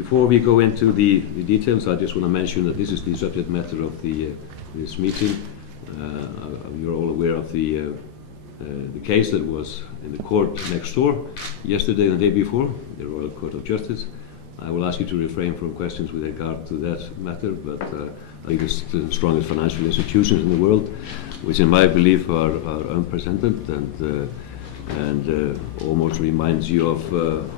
Before we go into the details, I just want to mention that this is the subject matter of this meeting. You're all aware of the case that was in the court next door yesterday and the day before, the Royal Court of Justice. I will ask you to refrain from questions with regard to that matter, but I think it's the strongest financial institutions in the world, which in my belief are unprecedented and almost reminds you of...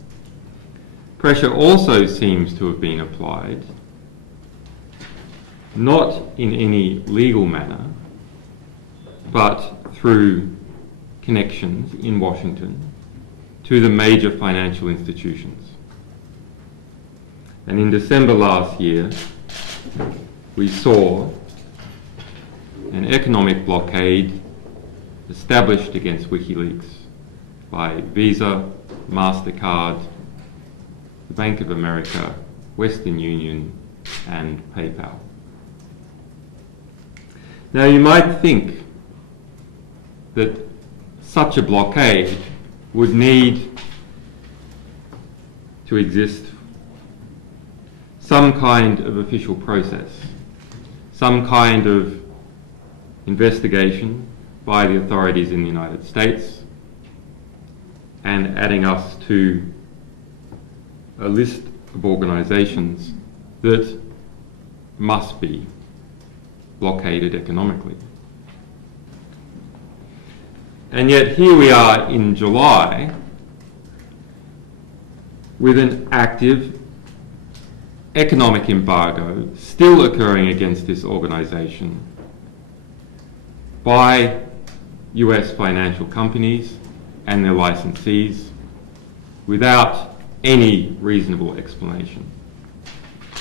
Pressure also seems to have been applied, not in any legal manner, but through connections in Washington to the major financial institutions. And in December last year, we saw an economic blockade established against WikiLeaks by Visa, Mastercard, the Bank of America, Western Union, and PayPal. Now you might think that such a blockade would need to exist some kind of official process, some kind of investigation by the authorities in the United States, and adding us to a list of organisations that must be blockaded economically. And yet here we are in July with an active economic embargo still occurring against this organisation by US financial companies and their licensees without any reasonable explanation.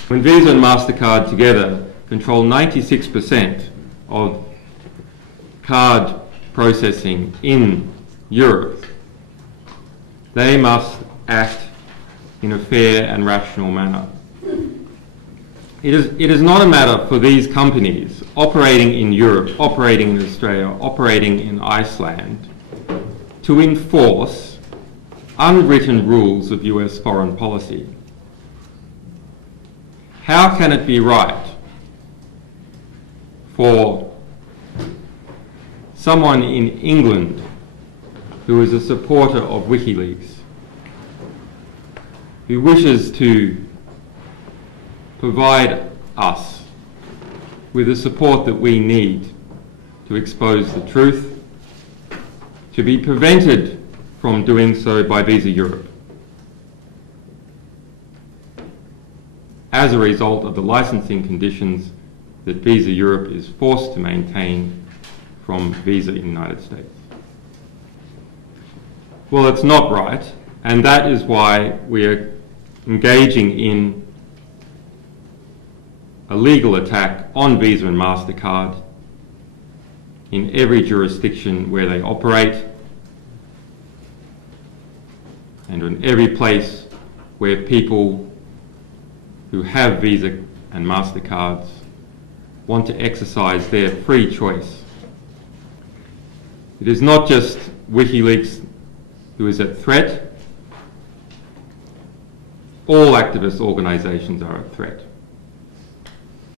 When Visa and Mastercard together control 96% of card processing in Europe, they must act in a fair and rational manner. It is not a matter for these companies operating in Europe, operating in Australia, operating in Iceland, to enforce unwritten rules of US foreign policy. How can it be right for someone in England who is a supporter of WikiLeaks, who wishes to provide us with the support that we need to expose the truth, to be prevented from doing so by Visa Europe as a result of the licensing conditions that Visa Europe is forced to maintain from Visa in the United States? Well, it's not right, and that is why we are engaging in a legal attack on Visa and Mastercard in every jurisdiction where they operate, and in every place where people who have Visa and Mastercards want to exercise their free choice. It is not just WikiLeaks who is at threat. All activist organisations are at threat.